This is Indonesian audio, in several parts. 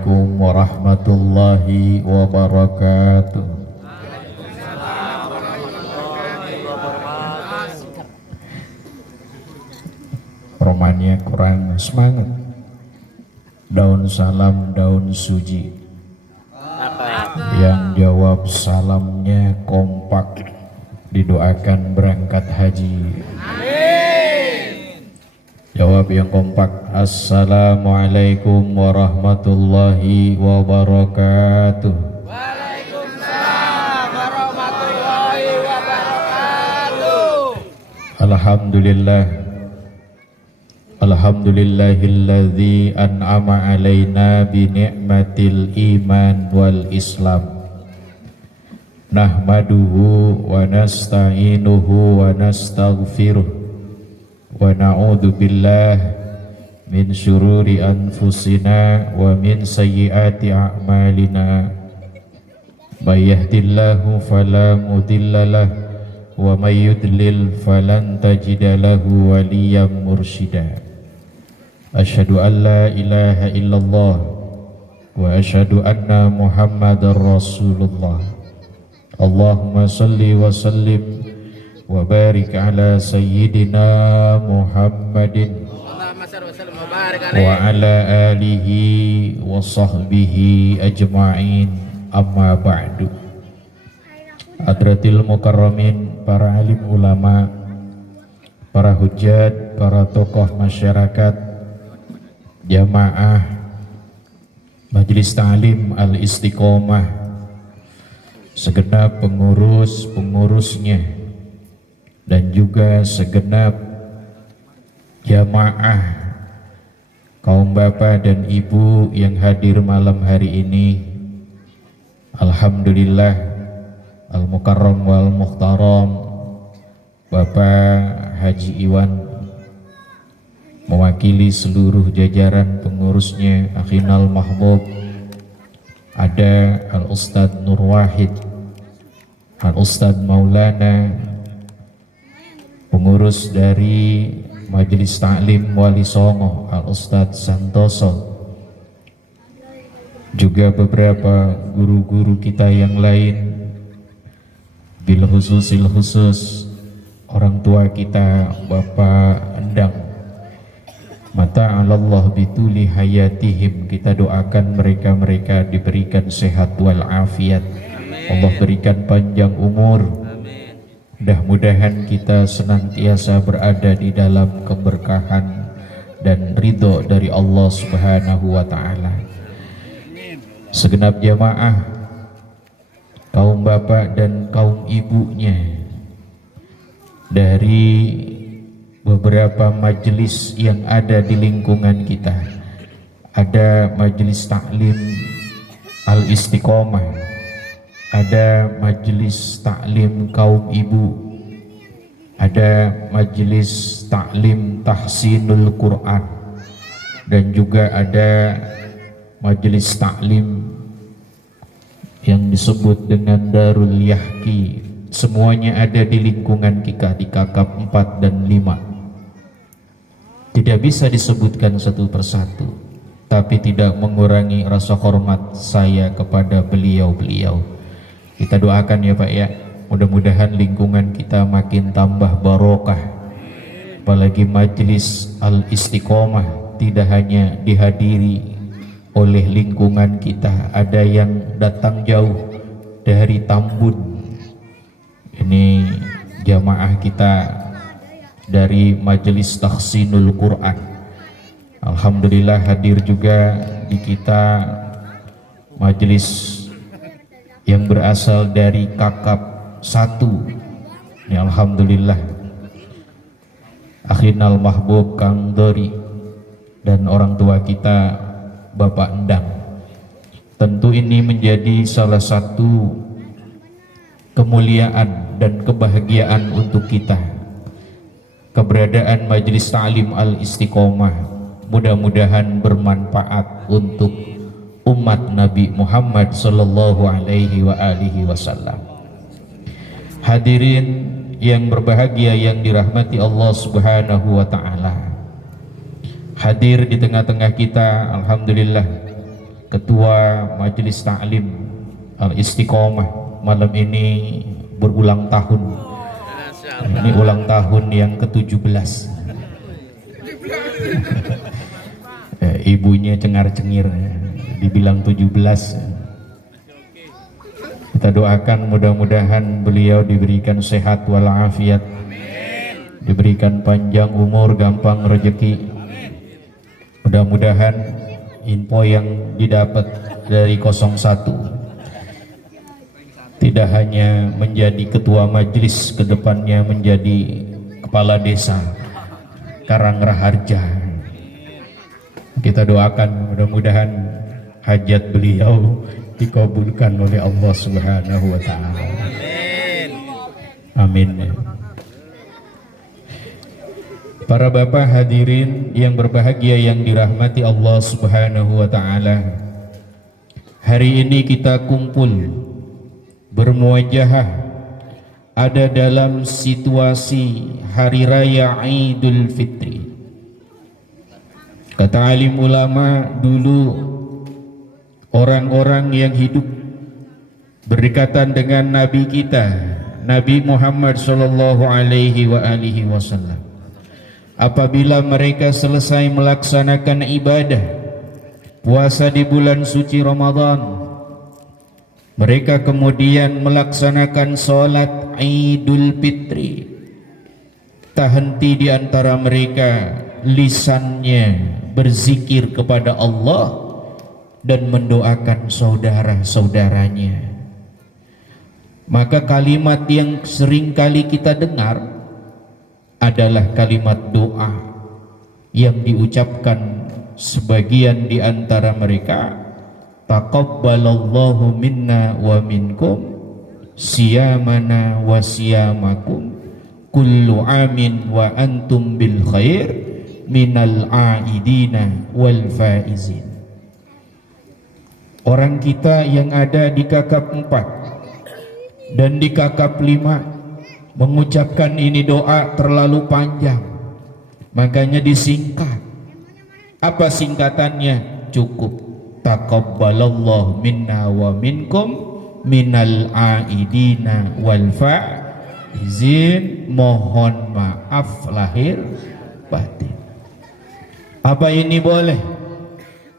Assalamualaikum warahmatullahi wabarakatuh. Romania kurang semangat. Daun salam, daun suji. Yang jawab salamnya kompak, didoakan berangkat haji. Jawab yang kompak. Assalamualaikum warahmatullahi wabarakatuh. Waalaikumsalam warahmatullahi wabarakatuh. Alhamdulillah. Alhamdulillahilladzi an'ama alaina bi ni'matil iman wal islam. Nahmaduhu wa nasta'inuhu wa nastaghfiruh wa na'udzu billahi min syururi anfusina wa min sayyiati a'malina. May yahdihillahu fala mudhillalah wa may yudlil falan tajida lahu waliyyan mursyida. Asyhadu an la ilaha illallah wa asyhadu anna Muhammadar Rasulullah. Allahumma salli wa sallim wa barik ala sayyidina Muhammadin wa ala alihi wa sahbihi ajma'in, amma ba'du. Hadratil mukarramin, para alim ulama, para hujjat, para tokoh masyarakat, jamaah Majelis Ta'lim Al-Istiqomah, segenap pengurus-pengurusnya, dan juga segenap jamaah kaum bapak dan ibu yang hadir malam hari ini. Alhamdulillah, Al-Mukarram wal Muhtaram Bapak Haji Iwan mewakili seluruh jajaran pengurusnya, Akhinal Mahbub, ada Al-Ustadz Nur Wahid, Al-Ustadz Maulana, pengurus dari Majelis Ta'lim Wali Songo, Al-Ustadz Santoso, juga beberapa guru-guru kita yang lain, bil khusus orang tua kita Bapak Endang. Mata'alallah bituli hayatihim, kita doakan mereka diberikan sehat wal afiat. Allah berikan panjang umur. Mudah-mudahan kita senantiasa berada di dalam keberkahan dan ridho dari Allah Subhanahu wa ta'ala. Segenap jamaah, kaum bapak dan kaum ibunya dari beberapa majelis yang ada di lingkungan kita. Ada Majelis Ta'lim Al-Istiqomah, ada Majelis Ta'lim Kaum Ibu, ada Majelis Ta'lim Tahsinul Quran, dan juga ada Majelis Ta'lim yang disebut dengan Darul Yahki. Semuanya ada di lingkungan kita, di kakap 4 dan 5. Tidak bisa disebutkan satu persatu, tapi tidak mengurangi rasa hormat saya kepada beliau-beliau. Kita doakan ya Pak ya, mudah-mudahan lingkungan kita makin tambah barokah. Apalagi Majelis Al-Istiqomah tidak hanya dihadiri oleh lingkungan kita, ada yang datang jauh dari Tambun. Ini jamaah kita dari Majelis Tahsinul Quran. Alhamdulillah hadir juga di kita majelis yang berasal dari kakap 1. Ya, alhamdulillah. Akhinal Mahbub Kang Dori dan orang tua kita Bapak Endang. Tentu ini menjadi salah satu kemuliaan dan kebahagiaan untuk kita. Keberadaan Majelis Ta'lim Al-Istiqomah mudah-mudahan bermanfaat untuk umat Nabi Muhammad sallallahu alaihi wa alihi wasallam. Hadirin yang berbahagia yang dirahmati Allah Subhanahu wa taala. Hadir di tengah-tengah kita alhamdulillah Ketua Majelis Ta'lim Al-Istiqomah malam ini berulang tahun. Ini ulang tahun yang ke-17. Ibunya cengar-cengir, dibilang 17. Kita doakan mudah-mudahan beliau diberikan sehat walafiat, diberikan panjang umur, gampang rezeki. Mudah-mudahan info yang didapat dari 01 tidak hanya menjadi ketua majelis, kedepannya menjadi kepala desa Karangraharja. Kita doakan mudah-mudahan hajat beliau dikabulkan oleh Allah Subhanahu wa taala. Amin. Para bapak hadirin yang berbahagia yang dirahmati Allah Subhanahu wa taala. Hari ini kita kumpul bermuajahah ada dalam situasi hari raya Idul Fitri. Kata alim ulama dulu, orang-orang yang hidup berdekatan dengan Nabi kita, Nabi Muhammad sallallahu alaihi wasallam, apabila mereka selesai melaksanakan ibadah puasa di bulan suci Ramadan, mereka kemudian melaksanakan sholat Idul Fitri. Tak henti di antara mereka lisannya berzikir kepada Allah dan mendoakan saudara-saudaranya. Maka kalimat yang sering kali kita dengar adalah kalimat doa yang diucapkan sebagian di antara mereka. Taqabbalallahu minna wa minkum siyamana wa siyamakum kullu amin wa antum bil khair minal aidina wal faizin. Orang kita yang ada di kakap 4 dan di kakap 5 mengucapkan ini doa terlalu panjang, makanya disingkat. Apa singkatannya? Cukup taqabbalallahu minna wa minkum minal aidina wal faizin, mohon maaf lahir batin. Apa ini boleh?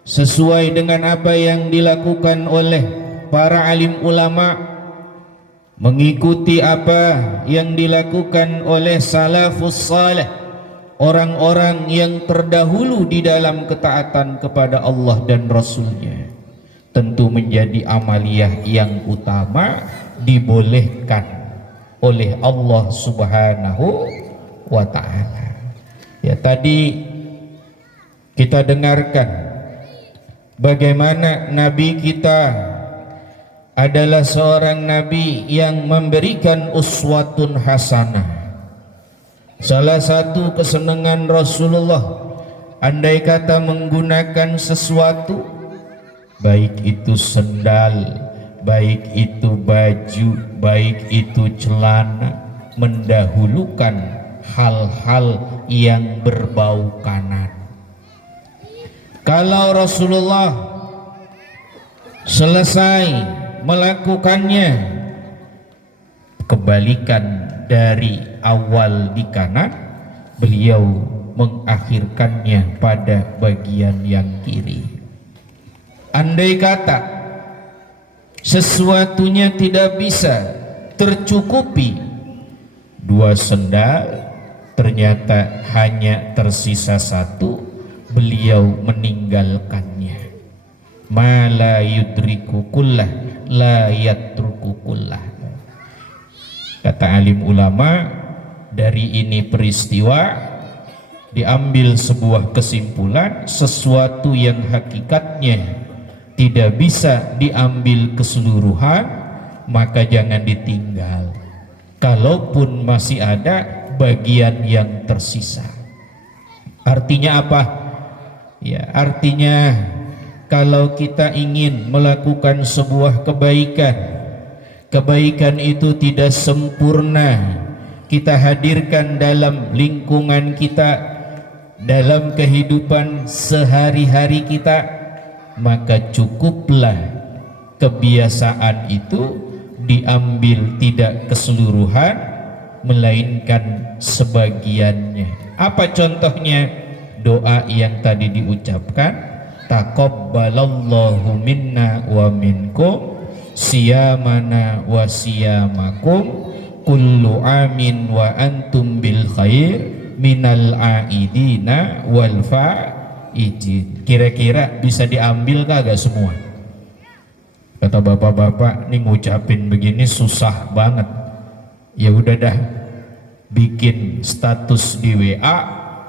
Sesuai dengan apa yang dilakukan oleh para alim ulama, mengikuti apa yang dilakukan oleh salafus salih, orang-orang yang terdahulu di dalam ketaatan kepada Allah dan Rasulnya, tentu menjadi amaliyah yang utama, dibolehkan oleh Allah Subhanahu wa ta'ala. Ya, tadi kita dengarkan bagaimana Nabi kita adalah seorang Nabi yang memberikan uswatun hasanah. Salah satu kesenangan Rasulullah, andai kata menggunakan sesuatu, baik itu sendal, baik itu baju, baik itu celana, mendahulukan hal-hal yang berbau kanan. Kalau Rasulullah selesai melakukannya, kebalikan dari awal di kanan, beliau mengakhirkannya pada bagian yang kiri. Andai kata sesuatunya tidak bisa tercukupi, 2 sendal, ternyata hanya tersisa 1, beliau meninggalkannya. Ma la yudriku kullah la yatruku kullah. Kata alim ulama, dari ini peristiwa diambil sebuah kesimpulan, sesuatu yang hakikatnya tidak bisa diambil keseluruhan, maka jangan ditinggal. Kalaupun masih ada bagian yang tersisa. Artinya apa? Ya, artinya kalau kita ingin melakukan sebuah kebaikan, kebaikan itu tidak sempurna kita hadirkan dalam lingkungan kita, dalam kehidupan sehari-hari kita, maka cukuplah kebiasaan itu diambil tidak keseluruhan melainkan sebagiannya. Apa contohnya? Doa yang tadi diucapkan, taqabbalallahu minna wa minkum siyamana wa siyamakum kullu amin wa antum bil khair minal aidina wal faizin. Kira-kira bisa diambil kagak semua? Kata bapak-bapak, nih ngucapin begini susah banget. Ya udah dah, bikin status di WA,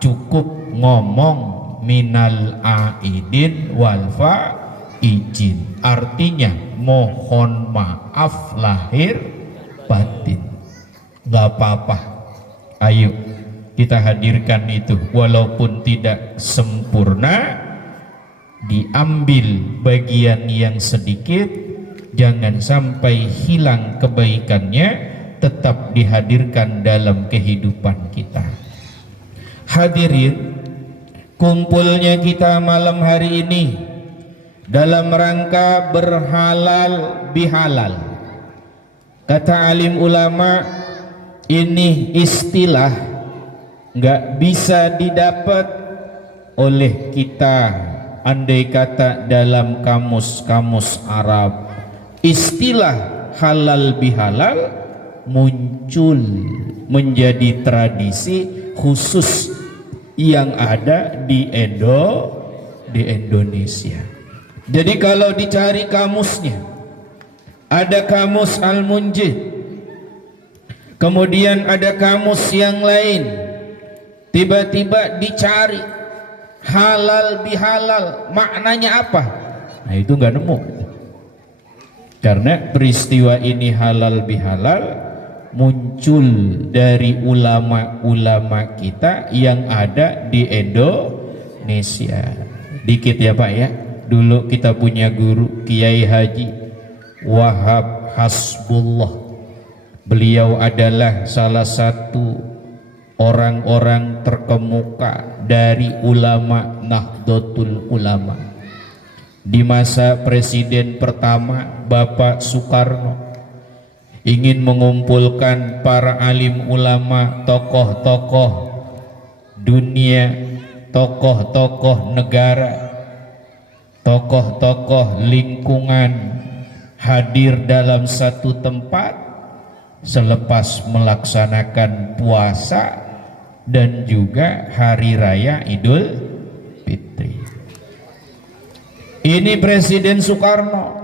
cukup ngomong minal aidin wal faizin. Artinya mohon maaf lahir batin. Gak apa-apa, ayo kita hadirkan itu, walaupun tidak sempurna, diambil bagian yang sedikit, jangan sampai hilang kebaikannya, tetap dihadirkan dalam kehidupan kita. Hadirin, kumpulnya kita malam hari ini dalam rangka berhalal bihalal. Kata alim ulama, ini istilah nggak bisa didapat oleh kita. Andai kata dalam kamus-kamus Arab, istilah halal bihalal muncul menjadi tradisi khusus yang ada di Indonesia. Jadi kalau dicari kamusnya, ada kamus Al-Munjid, kemudian ada kamus yang lain, tiba-tiba dicari halal bihalal, maknanya apa? Nah itu nggak nemu. Karena peristiwa ini halal bihalal muncul dari ulama-ulama kita yang ada di Indonesia. Dikit ya Pak ya. Dulu kita punya guru Kiai Haji Wahab Hasbullah. Beliau adalah salah satu orang-orang terkemuka dari ulama Nahdlatul Ulama. Di masa presiden pertama Bapak Soekarno ingin mengumpulkan para alim ulama, tokoh-tokoh dunia, tokoh-tokoh negara, tokoh-tokoh lingkungan hadir dalam satu tempat selepas melaksanakan puasa dan juga hari raya Idul Fitri. Ini Presiden Soekarno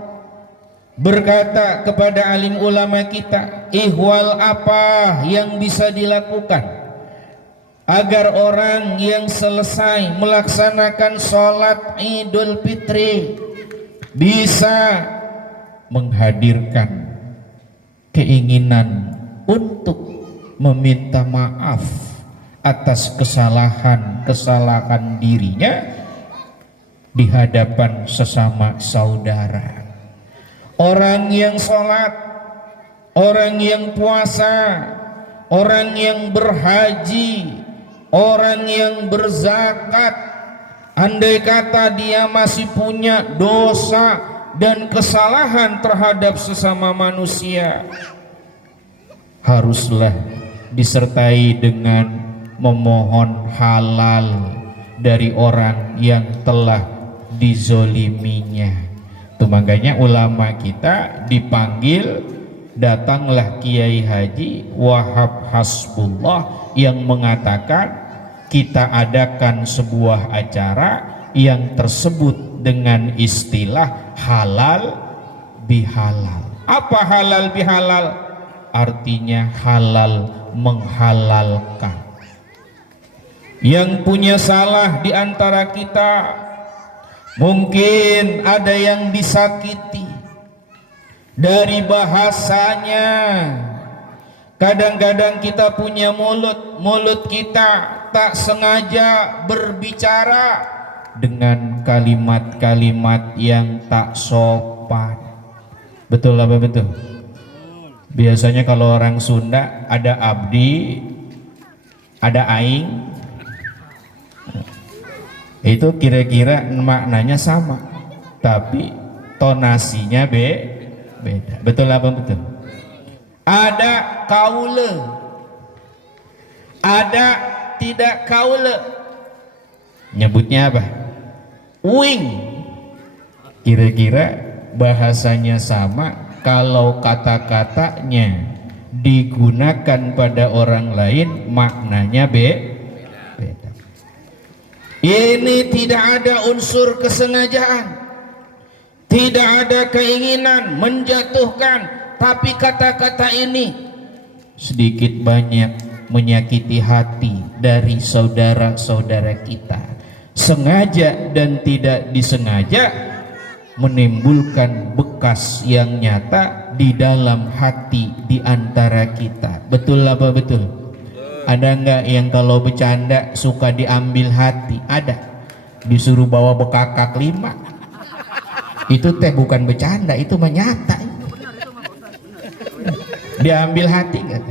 berkata kepada alim ulama kita, ihwal apa yang bisa dilakukan agar orang yang selesai melaksanakan sholat Idul Fitri bisa menghadirkan keinginan untuk meminta maaf atas kesalahan dirinya di hadapan sesama saudara. Orang yang sholat, orang yang puasa, orang yang berhaji, orang yang berzakat, andai kata dia masih punya dosa dan kesalahan terhadap sesama manusia, haruslah disertai dengan memohon halal dari orang yang telah dizoliminya. Itu makanya ulama kita dipanggil, datanglah Kiai Haji Wahab Hasbullah yang mengatakan kita adakan sebuah acara yang tersebut dengan istilah halal bihalal. Apa halal bihalal? Artinya halal menghalalkan. Yang punya salah di antara kita, mungkin ada yang disakiti dari bahasanya. Kadang-kadang kita punya mulut kita tak sengaja berbicara dengan kalimat-kalimat yang tak sopan. Betul apa betul? Biasanya kalau orang Sunda ada abdi, ada aing, itu kira-kira maknanya sama, tapi tonasinya beda. Betul apa betul? Ada kaule, ada tidak kaule. Nyebutnya apa? Wing. Kira-kira bahasanya sama, kalau kata-katanya digunakan pada orang lain maknanya beda. Ini tidak ada unsur kesengajaan, tidak ada keinginan menjatuhkan, tapi kata-kata ini sedikit banyak menyakiti hati dari saudara-saudara kita, sengaja dan tidak disengaja menimbulkan bekas yang nyata di dalam hati di antara kita. Betul apa betul? Ada nggak yang kalau bercanda suka diambil hati? Ada. Disuruh bawa bekakak 5. Itu teh bukan bercanda, itu menyata. Diambil hati nggak?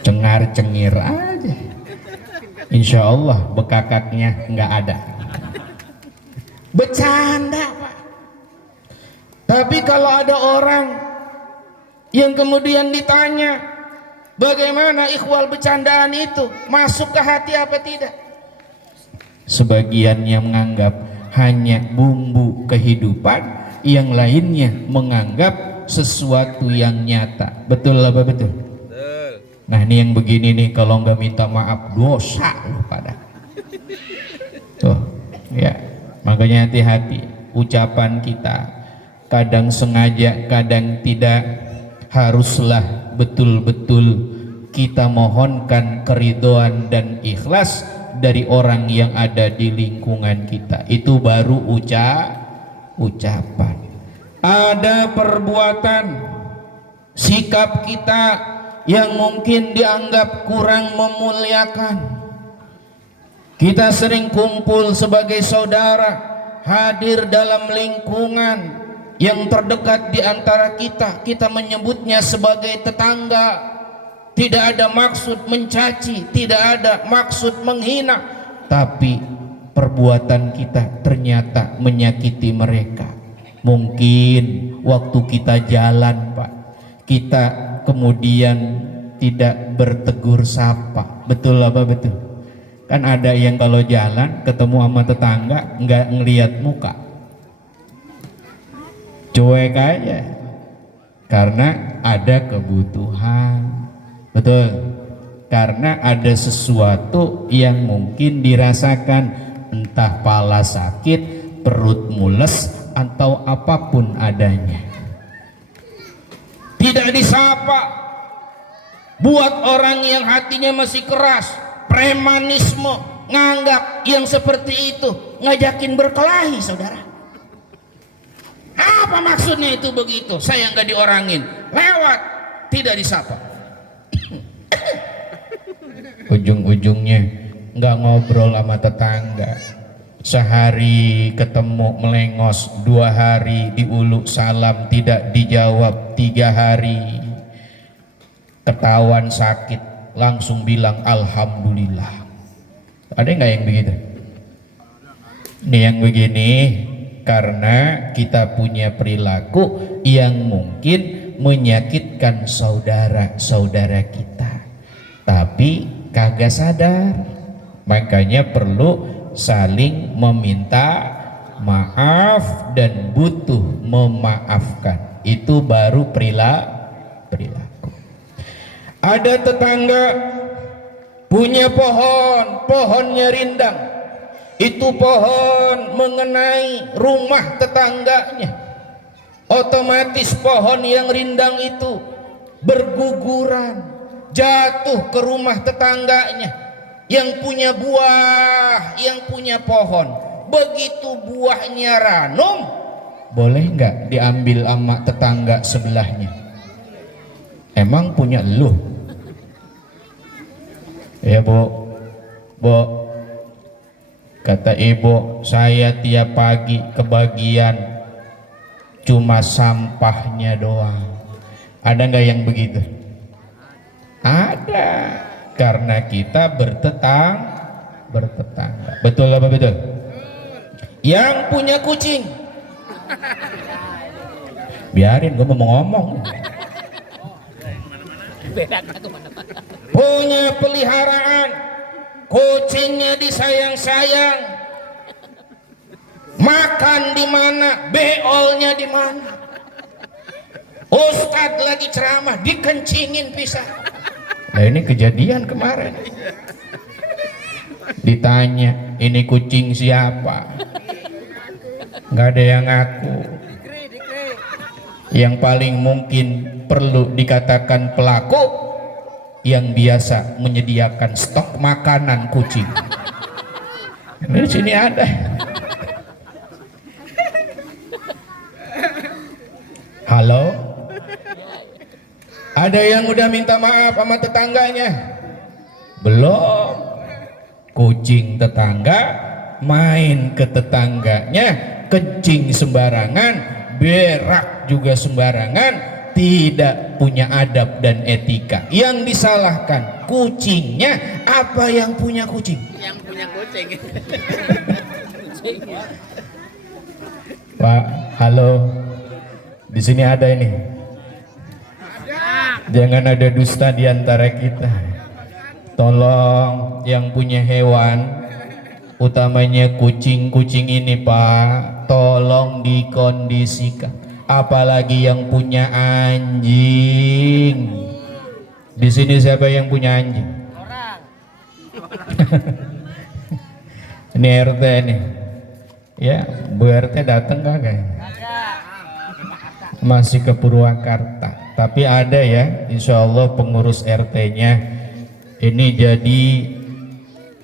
Cengar-cengir aja. Insya Allah bekakaknya nggak ada. Bercanda Pak. Tapi kalau ada orang yang kemudian ditanya bagaimana ikhwal bercandaan itu, masuk ke hati apa tidak? Sebagian yang menganggap hanya bumbu kehidupan, yang lainnya menganggap sesuatu yang nyata. Betul apa betul? Nah ini yang begini nih, kalau nggak minta maaf dosa loh pada. Tuh ya. Makanya hati-hati ucapan kita, kadang sengaja kadang tidak, haruslah betul-betul kita mohonkan keridhaan dan ikhlas dari orang yang ada di lingkungan kita. Itu baru ucapan. Ada perbuatan, sikap kita yang mungkin dianggap kurang memuliakan. Kita sering kumpul sebagai saudara, hadir dalam lingkungan yang terdekat di antara kita. Kita menyebutnya sebagai tetangga. Tidak ada maksud mencaci, tidak ada maksud menghina, tapi perbuatan kita ternyata menyakiti mereka. Mungkin waktu kita jalan Pak, kita kemudian tidak bertegur sapa. Betul apa betul? Kan ada yang kalau jalan ketemu sama tetangga nggak ngelihat muka, cuek aja, karena ada kebutuhan. Betul, karena ada sesuatu yang mungkin dirasakan, entah pala sakit, perut mules, atau apapun adanya. Tidak disapa. Buat orang yang hatinya masih keras, premanisme, nganggap yang seperti itu ngajakin berkelahi, saudara. Apa maksudnya itu begitu? Saya nggak diorangin, lewat, tidak disapa. Ujung-ujungnya nggak ngobrol sama tetangga. Sehari ketemu melengos, 2 hari diuluk salam tidak dijawab, 3 hari ketahuan sakit langsung bilang alhamdulillah. Ada nggak yang begitu? Ini yang begini karena kita punya perilaku yang mungkin menyakitkan saudara-saudara kita, tapi kagak sadar. Makanya perlu saling meminta maaf dan butuh memaafkan. Itu baru perilaku. Ada tetangga punya pohonnya rindang. Itu pohon mengenai rumah tetangganya. Otomatis pohon yang rindang itu berguguran, jatuh ke rumah tetangganya yang punya buah, yang punya pohon. Begitu buahnya ranum, boleh nggak diambil sama tetangga sebelahnya? Emang punya lu? Ya bu, kata ibu, saya tiap pagi kebagian cuma sampahnya doang. Ada nggak yang begitu? Ada, karena kita bertetangga. Betul apa betul? Yang punya kucing, biarin gue mau ngomong. Punya peliharaan, kucingnya disayang-sayang, makan di mana, beolnya di mana. Ustadz lagi ceramah dikencingin pisah. Nah ini kejadian kemarin. Ditanya, ini kucing siapa? Nggak ada yang ngaku. Yang paling mungkin perlu dikatakan pelaku yang biasa menyediakan stok makanan kucing. Di sini ada. Halo? Ada yang udah minta maaf sama tetangganya? Belum. Kucing tetangga main ke tetangganya, kencing sembarangan, berak juga sembarangan, tidak punya adab dan etika. Yang disalahkan kucingnya, apa yang punya kucing? Yang punya kucing. Pak, halo. Di sini ada ini. Jangan ada dusta di antara kita. Tolong yang punya hewan, utamanya kucing-kucing ini Pak, tolong dikondisikan. Apalagi yang punya anjing. Di sini siapa yang punya anjing? Orang. Ini RT nih. Ya, Bu RT datang kagak? Masih ke Purwakarta. Tapi ada ya, insya Allah pengurus RT-nya. Ini jadi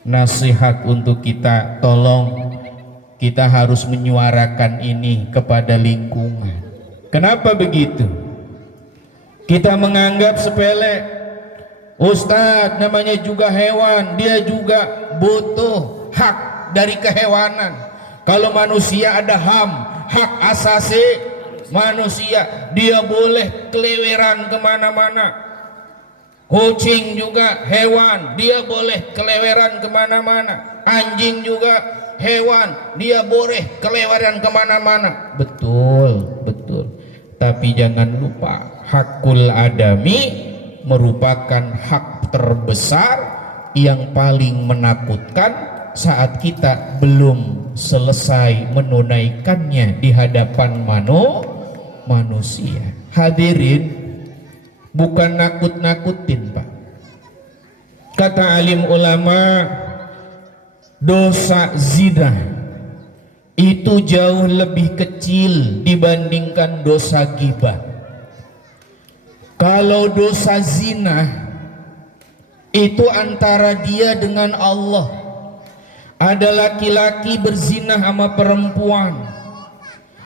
nasihat untuk kita. Tolong kita harus menyuarakan ini kepada lingkungan. Kenapa begitu? Kita menganggap sepele. Ustadz namanya juga hewan, dia juga butuh hak dari kehewanan. Kalau manusia ada HAM, hak asasi manusia, dia boleh keleweran kemana-mana. Kucing juga hewan, dia boleh keleweran kemana-mana. Anjing juga hewan, dia boleh keleweran kemana-mana. Betul, betul. Tapi jangan lupa, hakul adami merupakan hak terbesar yang paling menakutkan saat kita belum selesai menunaikannya di hadapan manusia. Hadirin, bukan nakut-nakutin Pak. Kata alim ulama, dosa zina itu jauh lebih kecil dibandingkan dosa ghibah. Kalau dosa zina itu antara dia dengan Allah. Ada laki-laki berzina sama perempuan,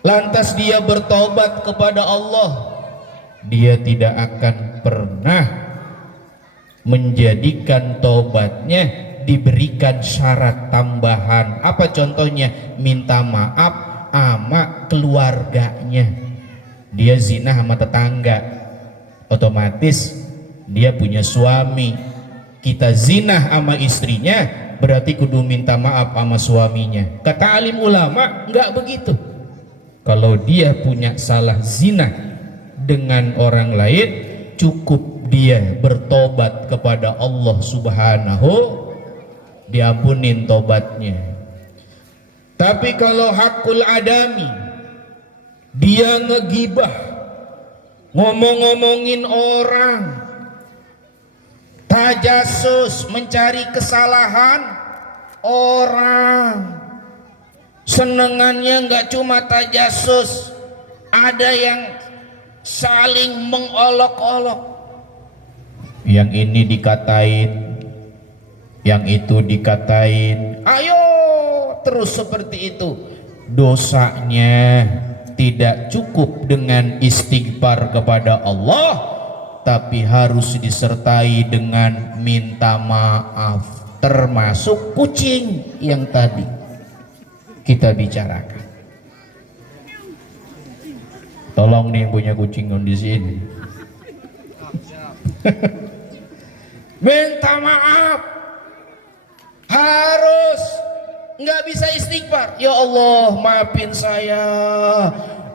lantas dia bertobat kepada Allah, dia tidak akan pernah menjadikan tobatnya diberikan syarat tambahan. Apa contohnya? Minta maaf sama keluarganya. Dia zina sama tetangga, otomatis dia punya suami. Kita zina sama istrinya, berarti kudu minta maaf sama suaminya. Kata alim ulama, enggak begitu. Kalau dia punya salah zina dengan orang lain, cukup dia bertobat kepada Allah Subhanahu, diampunin tobatnya. Tapi kalau hakul adami, dia ngegibah, ngomong-ngomongin orang, tajasus, mencari kesalahan orang. Senengannya nggak cuma tajasus, ada yang saling mengolok-olok. Yang ini dikatain, yang itu dikatain, ayo terus seperti itu. Dosanya tidak cukup dengan istighfar kepada Allah, tapi harus disertai dengan minta maaf. Termasuk kucing yang tadi kita bicarakan. Tolong nih yang punya kucing di sini. Minta maaf harus nggak bisa istighfar. Ya Allah, maafin saya,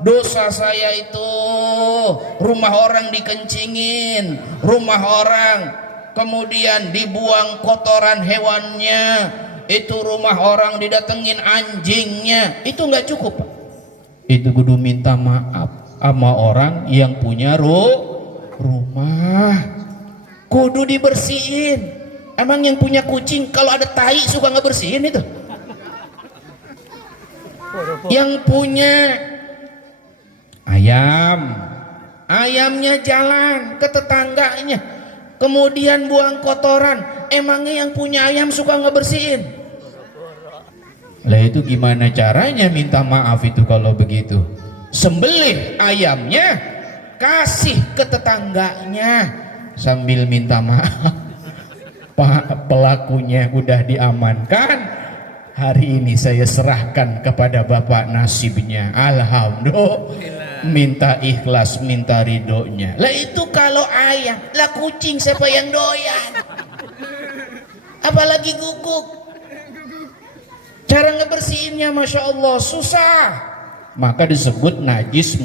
dosa saya itu rumah orang dikencingin, rumah orang kemudian dibuang kotoran hewannya, itu rumah orang didatengin anjingnya. Itu nggak cukup, Pak. Itu kudu minta maaf sama orang yang punya rumah, kudu dibersihin. Emang yang punya kucing kalau ada tai suka ngebersihin itu? Yang punya ayamnya jalan ke tetangganya kemudian buang kotoran, emangnya yang punya ayam suka ngebersihin? Lah itu gimana caranya minta maaf itu kalau begitu? Sembelih ayamnya, kasih ke tetangganya sambil minta maaf. Pak, pelakunya udah diamankan, hari ini saya serahkan kepada Bapak nasibnya. Alhamdulillah, minta ikhlas, minta ridhonya. Lah itu kalau ayam, lah kucing siapa yang doyan? Apalagi guguk. Cara ngebersihinnya Masya Allah susah, maka disebut najis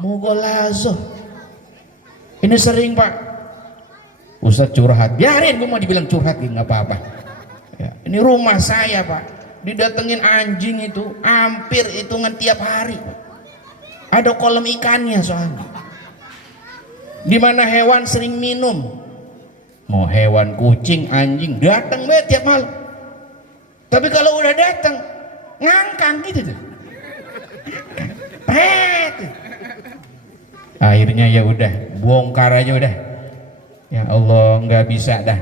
mugolazo. Ini sering, Pak Ustadz curhat, biarin, gue mau dibilang curhat nggak apa-apa ya. Ini rumah saya, Pak, didatengin anjing itu hampir hitungan tiap hari, Pak. Ada kolam ikannya soalnya, dimana hewan sering minum, mau hewan kucing anjing datang tiap malam. Tapi kalau udah datang ngangkang gitu tuh. Akhirnya ya udah bongkar aja udah. Ya Allah, nggak bisa dah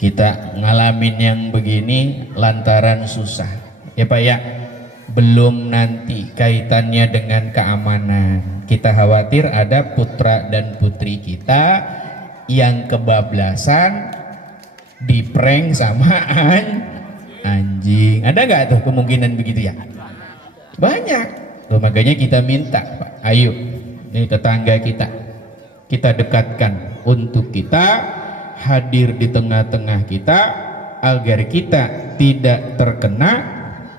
kita ngalamin yang begini lantaran susah ya Pak ya. Belum nanti kaitannya dengan keamanan, kita khawatir ada putra dan putri kita yang kebablasan diprank sama anjing. Ada nggak tuh kemungkinan begitu ya? Banyak tuh, makanya kita minta, Pak, ayo ini tetangga kita dekatkan untuk kita hadir di tengah-tengah kita agar kita tidak terkena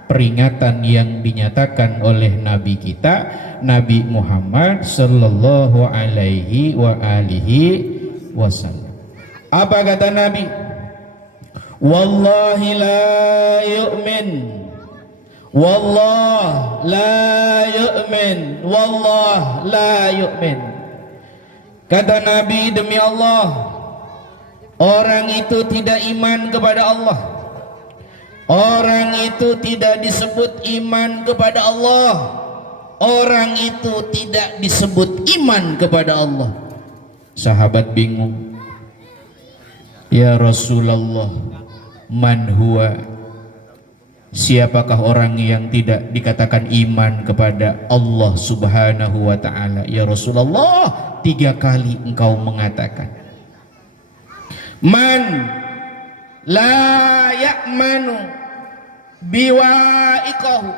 peringatan yang dinyatakan oleh Nabi kita Nabi Muhammad sallallahu alaihi wa alihi wasallam. Apa kata Nabi? Wallahi la yu'min, wallah la yu'min, wallah la yu'min. Kata Nabi, demi Allah, orang itu tidak iman kepada Allah. Orang itu tidak disebut iman kepada Allah. Orang itu tidak disebut iman kepada Allah. Sahabat bingung. Ya Rasulullah, man huwa? Siapakah orang yang tidak dikatakan iman kepada Allah subhanahu wa ta'ala? Ya Rasulullah, 3 kali engkau mengatakan man la ya'manu biwa'iqahu,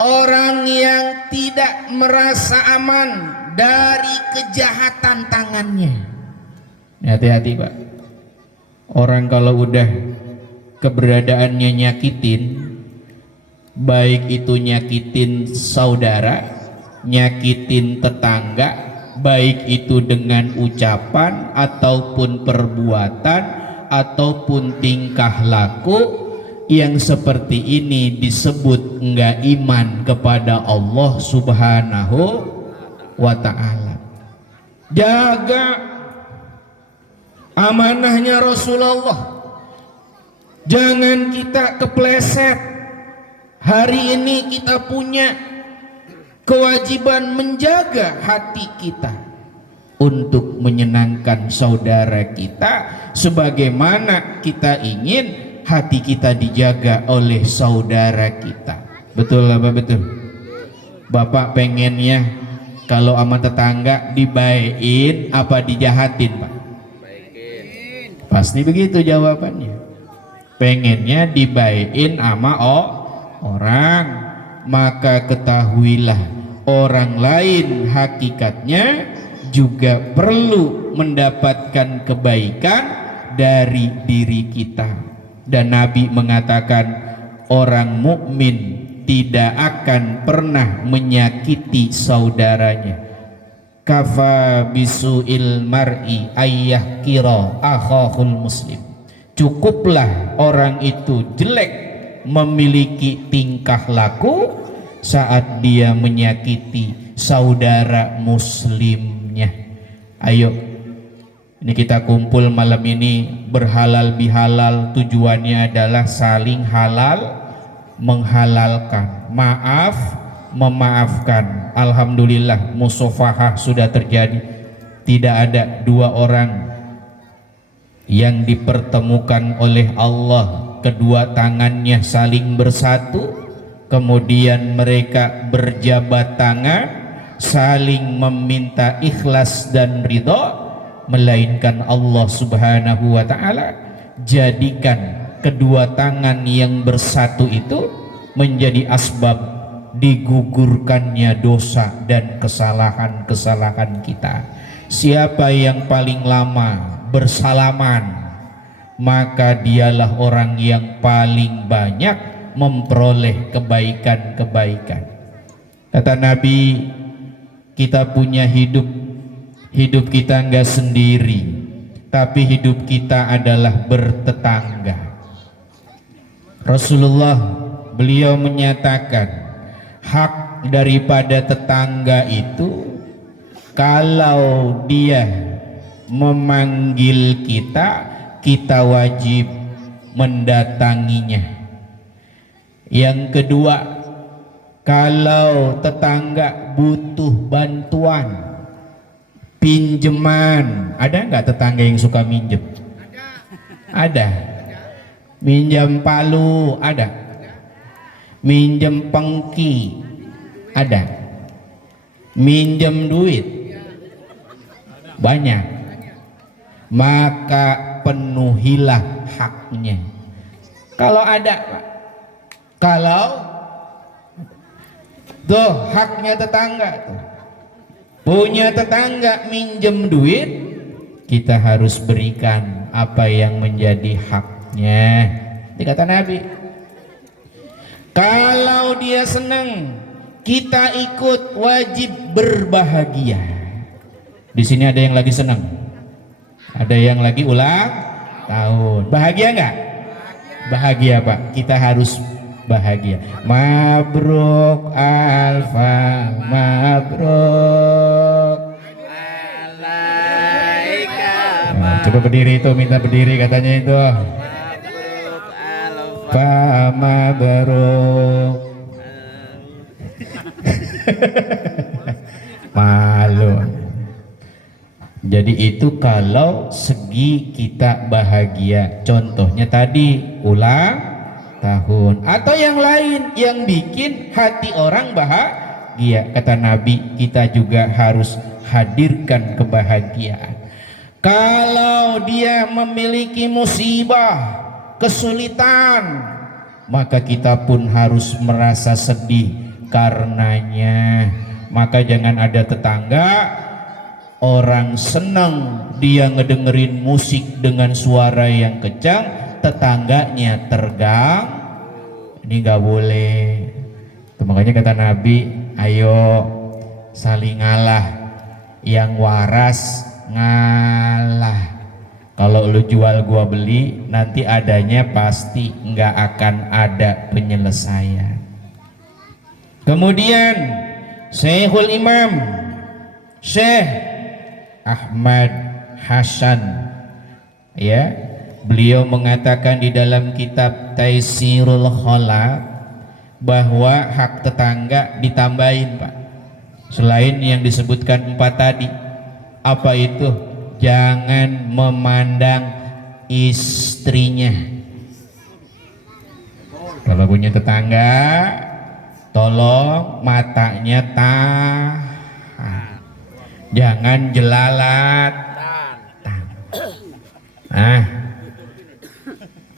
orang yang tidak merasa aman dari kejahatan tangannya. Hati-hati, Pak. Orang kalau udah keberadaannya nyakitin, baik itu nyakitin saudara, nyakitin tetangga, baik itu dengan ucapan ataupun perbuatan ataupun tingkah laku, yang seperti ini disebut enggak iman kepada Allah subhanahu wa ta'ala. Jaga amanahnya Rasulullah, jangan kita kepleset. Hari ini kita punya kewajiban menjaga hati kita untuk menyenangkan saudara kita sebagaimana kita ingin hati kita dijaga oleh saudara kita. Betul apa betul? Bapak pengennya kalau sama tetangga dibaikin apa dijahatin, Pak? Pasti begitu jawabannya. Pengennya dibaikin sama orang, maka ketahuilah orang lain hakikatnya juga perlu mendapatkan kebaikan dari diri kita. Dan Nabi mengatakan orang mukmin tidak akan pernah menyakiti saudaranya. Kafa bisu'il mar'i ayyah kira akhahul muslim. Cukuplah orang itu jelek memiliki tingkah laku saat dia menyakiti saudara muslimnya. Ayo, ini kita kumpul malam ini berhalal bihalal, tujuannya adalah saling halal menghalalkan, maaf memaafkan. Alhamdulillah musofahah sudah terjadi. Tidak ada dua orang yang dipertemukan oleh Allah, kedua tangannya saling bersatu, kemudian mereka berjabat tangan saling meminta ikhlas dan ridha, melainkan Allah Subhanahu wa ta'ala jadikan kedua tangan yang bersatu itu menjadi asbab digugurkannya dosa dan kesalahan-kesalahan kita. Siapa yang paling lama bersalaman, maka dialah orang yang paling banyak memperoleh kebaikan-kebaikan. Kata Nabi, kita punya hidup kita enggak sendiri, tapi hidup kita adalah bertetangga. Rasulullah beliau menyatakan hak daripada tetangga itu, kalau dia memanggil kita wajib mendatanginya. Yang kedua, kalau tetangga butuh bantuan, pinjaman, ada nggak tetangga yang suka minjem? Ada. Minjam palu ada, minjem pengki ada, minjem duit banyak, maka penuhilah haknya. Kalau ada, Pak, kalau tuh haknya tetangga tuh, punya tetangga minjem duit, kita harus berikan apa yang menjadi haknya. Dikata Nabi, kalau dia senang kita ikut, wajib berbahagia. Di sini ada yang lagi senang, ada yang lagi ulang tahun. Bahagia nggak? Bahagia, Pak. Kita harus bahagia. Mabruk alfa mabruk. Nah, coba berdiri itu, minta berdiri katanya itu. Pak mabruk. Malu. Jadi itu kalau segi kita bahagia. Contohnya tadi ulang tahun atau yang lain yang bikin hati orang bahagia. Kata Nabi, kita juga harus hadirkan kebahagiaan. Kalau dia memiliki musibah, kesulitan, maka kita pun harus merasa sedih karenanya. Maka jangan ada tetangga orang senang dia ngedengerin musik dengan suara yang kencang, tetangganya tergang. Ini nggak boleh. Itu makanya kata Nabi, ayo saling ngalah, yang waras ngalah. Kalau lu jual gua beli, nanti adanya pasti nggak akan ada penyelesaian. Kemudian Syekhul Imam Syekh Ahmad Hasan, ya, beliau mengatakan di dalam kitab Taisirul Khalaq bahwa hak tetangga ditambahin, Pak, selain yang disebutkan 4 tadi. Apa itu? Jangan memandang istrinya. Kalau punya tetangga, tolong matanya tahan, jangan jelalat.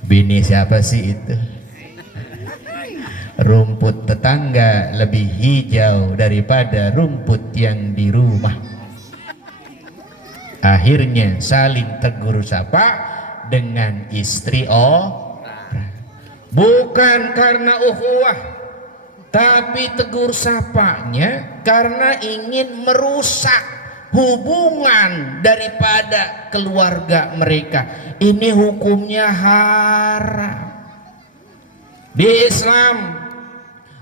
Bini siapa sih itu? Rumput tetangga lebih hijau daripada rumput yang di rumah. Akhirnya saling tegur sapa dengan istri bukan karena ukhuwah, tapi tegur sapanya karena ingin merusak hubungan daripada keluarga mereka. Ini hukumnya haram. Di Islam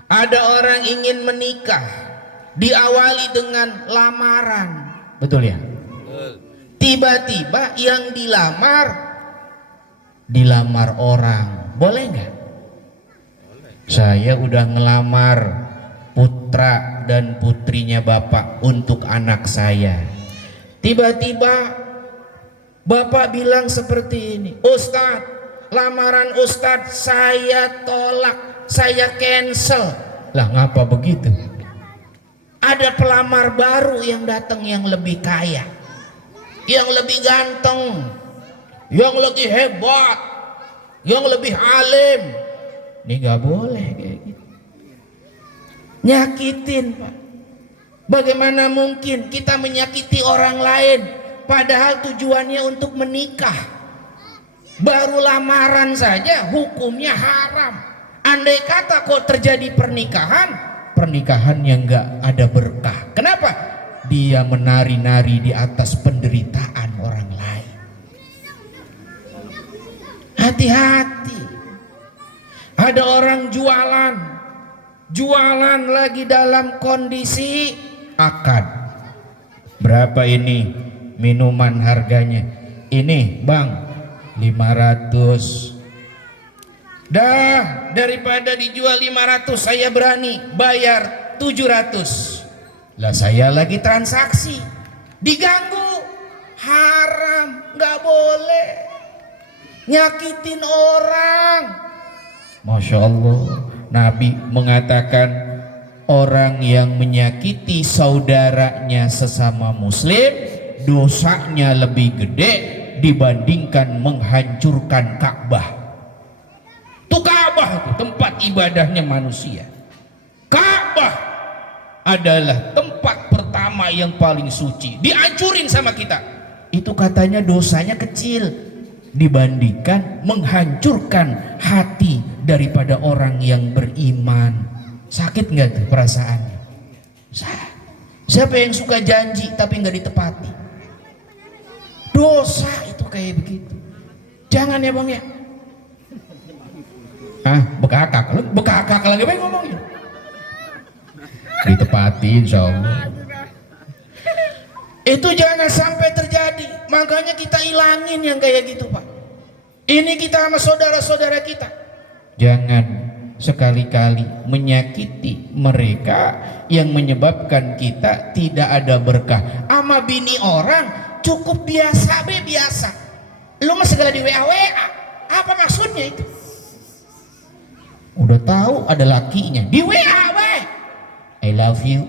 ada orang ingin menikah, diawali dengan lamaran, betul ya? Tiba-tiba yang dilamar orang, boleh nggak? Saya udah ngelamar putra dan putrinya bapak untuk anak saya. Tiba-tiba bapak bilang seperti ini, Ustadz, lamaran Ustadz saya tolak, saya cancel. Lah ngapa begitu? Ada pelamar baru yang datang yang lebih kaya, yang lebih ganteng, yang lebih hebat, yang lebih alim. Ini nggak boleh kayak gitu. Nyakitin, Pak. Bagaimana mungkin kita menyakiti orang lain padahal tujuannya untuk menikah? Baru lamaran saja hukumnya haram. Andai kata kok terjadi pernikahan yang nggak ada berkah. Kenapa? Dia menari-nari di atas penderitaan orang lain. Hati-hati. Ada orang jualan lagi dalam kondisi akad. Berapa ini minuman harganya? Ini bang 500. Dah, daripada dijual 500 saya berani bayar 700. Lah saya lagi transaksi, diganggu, haram, nggak boleh nyakitin orang. Masya Allah, Nabi mengatakan orang yang menyakiti saudaranya sesama muslim dosanya lebih gede dibandingkan menghancurkan Ka'bah. Itu Ka'bah itu tempat ibadahnya manusia. Ka'bah adalah tempat pertama yang paling suci, dihancurin sama kita. Itu katanya dosanya kecil dibandingkan menghancurkan hati daripada orang yang beriman. Sakit nggak tuh perasaannya? Siapa yang suka janji tapi nggak ditepati? Dosa itu kayak begitu. Jangan ya bang ya. Bekakak lagi baik ngomongin. Ditepati insya Allah. Itu jangan sampai terjadi. Makanya kita ilangin yang kayak gitu Pak. Ini kita sama saudara-saudara kita. Jangan sekali-kali menyakiti mereka yang menyebabkan kita tidak ada berkah. Ama bini orang cukup biasa biasa. Lu mah segala di WA. Apa maksudnya itu? Udah tahu ada lakinya di WA baik. I love you.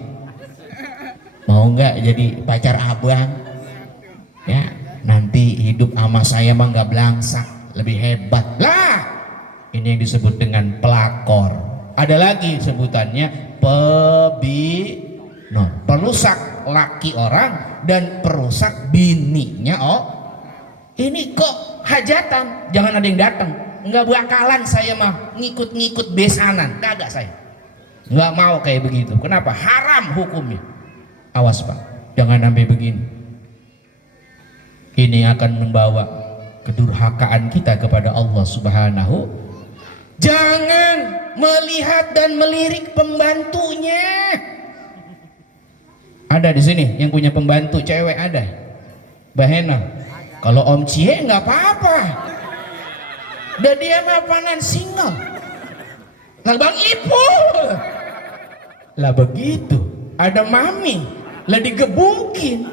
Mau nggak jadi pacar abang? Ya, nanti hidup ama saya mah nggak belangsak, lebih hebat lah. Ini yang disebut dengan pelakor. Ada lagi sebutannya perusak laki orang dan perusak bininya. Oh, ini kok hajatan, jangan ada yang datang. Nggak bakalan saya mah ngikut-ngikut besanan, kagak saya. Nggak mau kayak begitu. Kenapa? Haram hukumnya. Awas Pak, jangan sampai begini. Ini akan membawa kedurhakaan kita kepada Allah Subhanahu. Jangan melihat dan melirik pembantunya. Ada di sini yang punya pembantu cewek ada? Mbak Hena. Kalau Om Cie nggak apa-apa. Dan dia mah panan single. Lah Bang Ipul. Lah begitu. Ada mami. Lah digebukin.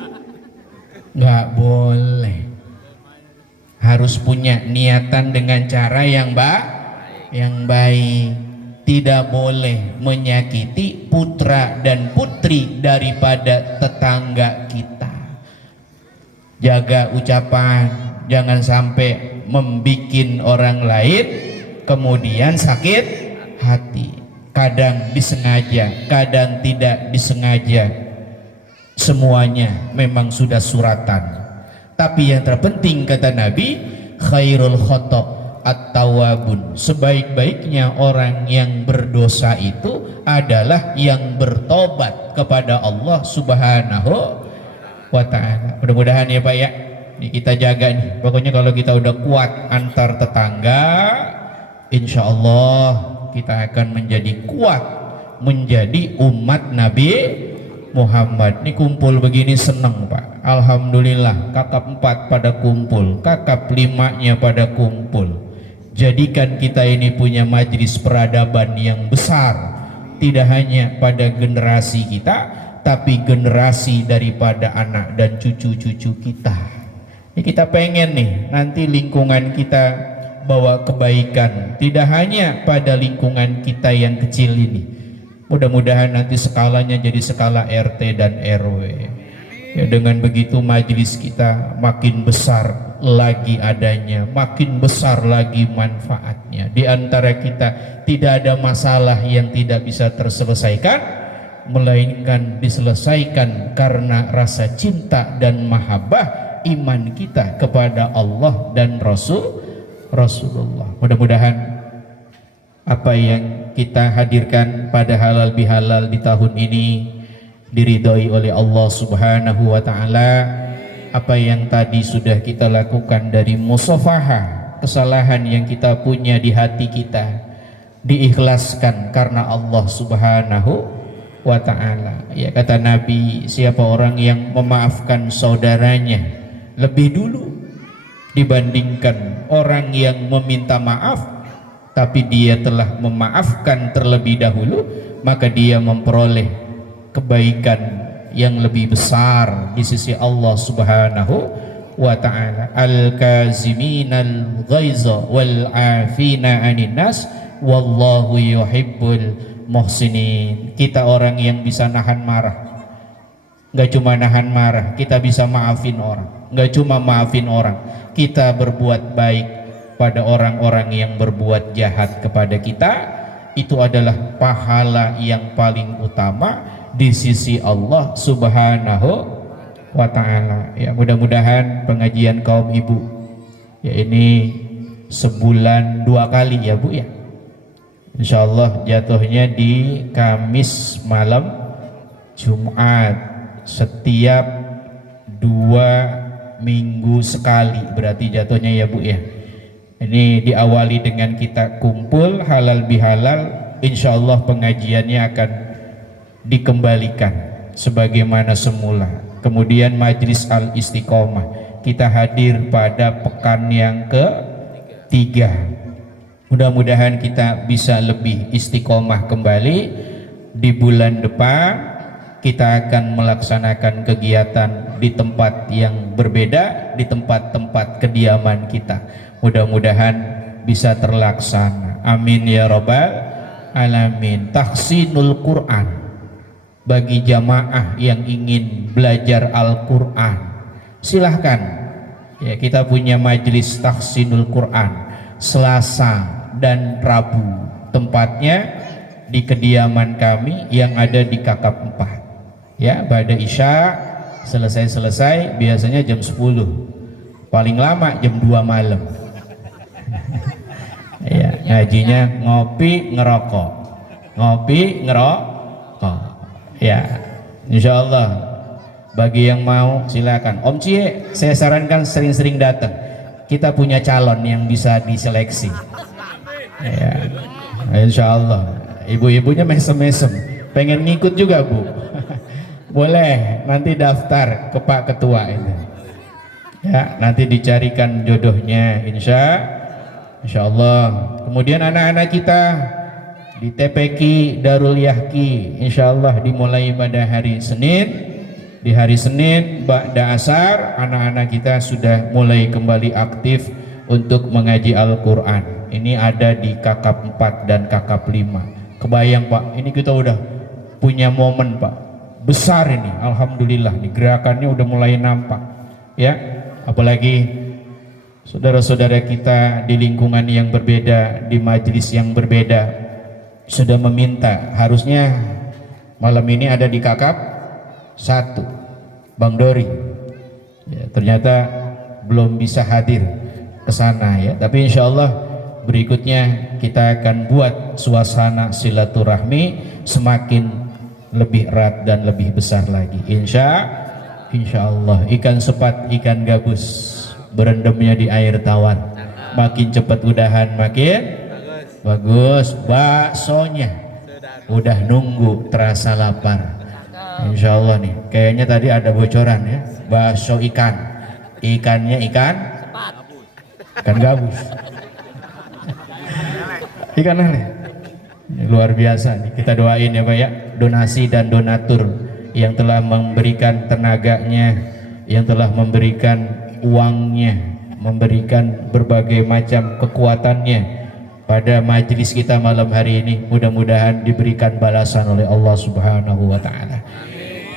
Nggak boleh. Harus punya niatan dengan cara yang baik. Tidak boleh menyakiti putra dan putri daripada tetangga kita. Jaga ucapan, jangan sampai membikin orang lain kemudian sakit hati. Kadang disengaja, kadang tidak disengaja. Semuanya memang sudah suratan. Tapi yang terpenting kata Nabi, khairul khoto at-tawwabun. Sebaik-baiknya orang yang berdosa itu adalah yang bertobat kepada Allah Subhanahu wa ta'ala. Mudah-mudahan ya Pak ya, ini kita jaga nih. Pokoknya kalau kita udah kuat antar tetangga, insya Allah kita akan menjadi kuat, menjadi umat Nabi Muhammad. Ini kumpul begini seneng Pak, alhamdulillah. Kakap 4 pada kumpul, kakap 5-nya pada kumpul. Jadikan kita ini punya majelis peradaban yang besar, tidak hanya pada generasi kita, tapi generasi daripada anak dan cucu-cucu kita. Ini kita pengen nih nanti lingkungan kita bawa kebaikan, tidak hanya pada lingkungan kita yang kecil ini. Mudah-mudahan nanti skalanya jadi skala RT dan RW. Ya, dengan begitu majelis kita makin besar lagi adanya, makin besar lagi manfaatnya. Di antara kita tidak ada masalah yang tidak bisa terselesaikan, melainkan diselesaikan karena rasa cinta dan mahabbah iman kita kepada Allah dan Rasulullah. Mudah-mudahan apa yang kita hadirkan pada halal bihalal di tahun ini diridhoi oleh Allah Subhanahu wa ta'ala. Apa yang tadi sudah kita lakukan dari musafahah, kesalahan yang kita punya di hati kita, diikhlaskan karena Allah Subhanahu wa ta'ala. Ya, kata Nabi, siapa orang yang memaafkan saudaranya lebih dulu dibandingkan orang yang meminta maaf tapi dia telah memaafkan terlebih dahulu, maka dia memperoleh kebaikan yang lebih besar di sisi Allah Subhanahu wa ta'ala. Al-kaziminal ghaiza wal afina 'anil nas wallahu yuhibbul muhsinin. Kita orang yang bisa nahan marah. Enggak cuma nahan marah, kita bisa maafin orang. Enggak cuma maafin orang, kita berbuat baik pada orang-orang yang berbuat jahat kepada kita. Itu adalah pahala yang paling utama di sisi Allah Subhanahu wa ta'ala. Ya, mudah-mudahan pengajian kaum ibu ya ini sebulan 2 kali ya Bu ya. Insyaallah jatuhnya di Kamis malam, Jumat, setiap 2 minggu sekali berarti jatuhnya ya Bu ya. Ini diawali dengan kita kumpul halal bihalal, insyaallah pengajiannya akan dikembalikan sebagaimana semula. Kemudian majlis al-istiqomah kita hadir pada pekan yang ke-3. Mudah-mudahan kita bisa lebih istiqomah kembali. Di bulan depan kita akan melaksanakan kegiatan di tempat yang berbeda, di tempat-tempat kediaman kita. Mudah-mudahan bisa terlaksana, amin ya rabbal alamin. Tahsinul Quran bagi jamaah yang ingin belajar Al-Quran, silahkan ya, kita punya majelis tahsinul Quran Selasa dan Rabu, tempatnya di kediaman kami yang ada di Kakap 4 ya. Pada Isya selesai biasanya jam 10, paling lama jam 2 malam. Ya, ngajinya ngopi ngerokok ya. Insyaallah bagi yang mau silakan. Om Cie, saya sarankan sering-sering datang. Kita punya calon yang bisa diseleksi ya. Insyaallah ibu-ibunya mesem-mesem pengen ngikut juga Bu. Boleh nanti daftar ke Pak Ketua itu ya, nanti dicarikan jodohnya insyaallah. Kemudian anak-anak kita di TPQ Darul Yahki insyaallah dimulai pada hari Senin. Di hari Senin ba'da asar anak-anak kita sudah mulai kembali aktif untuk mengaji Al-Quran. Ini ada di Kakap 4 dan Kakap 5. Kebayang Pak, ini kita udah punya momen Pak besar ini, alhamdulillah nih, gerakannya udah mulai nampak ya. Apalagi saudara-saudara kita di lingkungan yang berbeda, di majelis yang berbeda sudah meminta, harusnya malam ini ada di Kakap 1 Bang Dori ya, ternyata belum bisa hadir ke sana ya, tapi insyaallah berikutnya kita akan buat suasana silaturahmi semakin lebih erat dan lebih besar lagi. Insya Allah ikan sepat, ikan gabus berendamnya di air tawar, makin cepat udahan makin bagus. Baksonya udah nunggu terasa lapar. Insya Allah nih kayaknya tadi ada bocoran ya, bakso ikannya ikan gabus, ikan lele. Luar biasa nih, kita doain ya Pak ya, donasi dan donatur yang telah memberikan tenaganya, yang telah memberikan uangnya, memberikan berbagai macam kekuatannya pada majelis kita malam hari ini. Mudah-mudahan diberikan balasan oleh Allah Subhanahu wa taala.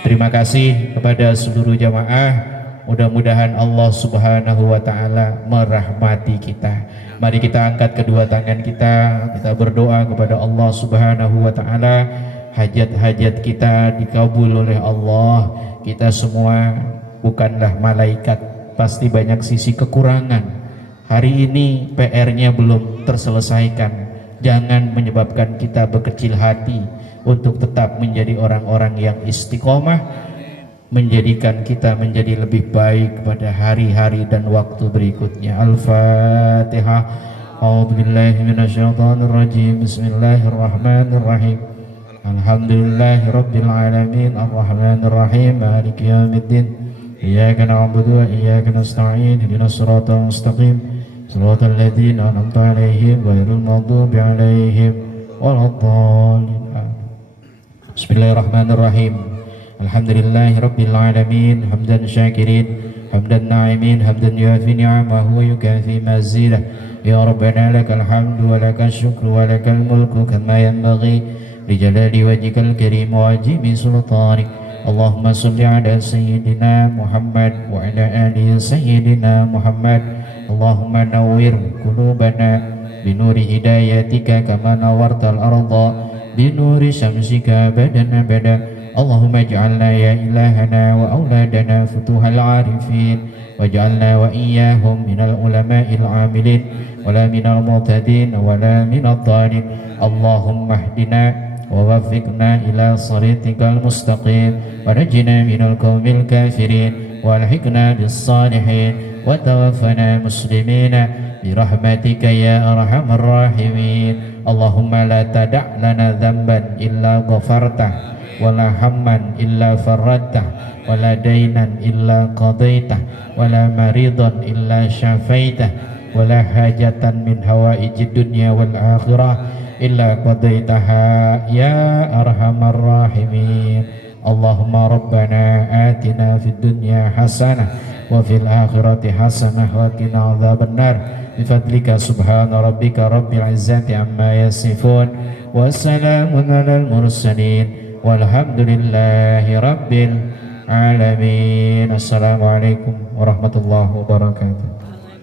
Terima kasih kepada seluruh jamaah. Mudah-mudahan Allah Subhanahu wa taala merahmati kita. Mari kita angkat kedua tangan kita berdoa kepada Allah Subhanahu wa taala. Hajat-hajat kita dikabul oleh Allah. Kita semua bukanlah malaikat, pasti banyak sisi kekurangan. Hari ini PR-nya belum terselesaikan. Jangan menyebabkan kita berkecil hati untuk tetap menjadi orang-orang yang istiqomah, menjadikan kita menjadi lebih baik pada hari-hari dan waktu berikutnya. Al-Fatihah. A'udzubillahi minasyaitonir rajim. Bismillahirrahmanirrahim. Alhamdulillahirabbil alamin arrahmanir rahim maliki yaumiddin. Iyyaka na'budu wa iyyaka nasta'in. Ihdinas siratal mustaqim. Siratal ladzina an'amta 'alaihim ghairil maghdubi 'alaihim waladdallin. Bismillahirrahmanirrahim. Alhamdulillahi rabbil alamin hamdan syakirin hamdan na'imin hamdan yuafi ni'amahu wa yukafi mazidah. Ya Rabbana lakal hamdu wa lakal syukru wa lakal mulku kama yanbaghi li jalali wajhikal karim wa ajimi sultanik. Allahumma salli ala sayyidina Muhammad wa ala ali sayyidina Muhammad. Allahumma nawwir qulubana binuri hidayatika kama nawartal arda binuri syamsika badan abada. Allahumma ij'alna ya ilahana wa auladana futuhal arifin waj'alna wa iyyahum minal ulama'il amilin wala minal mu'tadin wala minal dhalin. Allahumma hdina wa waffiqna ila siratikal mustaqim wa najina minal qawmil kafirin wa alhiqna bis salihin wa tawaffana muslimina birahmatika ya arhamar rahimin. Allahumma la tada' lana dhanban illa ghafartah wala hamman illa farrattah wala dainan illa qadaitah wala maridan illa syafaitah wala hajatan min hawaijid dunya wal akhirah illa qadaitaha ya arhamar rahimin. Allahumma rabbana atina fid dunya hasanah wa fil akhirati hasanah wa qina adzabannar bifadlika subhana rabbika rabbil izzati amma yasifun wa salamun alal mursalin walhamdulillahi rabbil alamin. Assalamualaikum warahmatullahi wabarakatuh.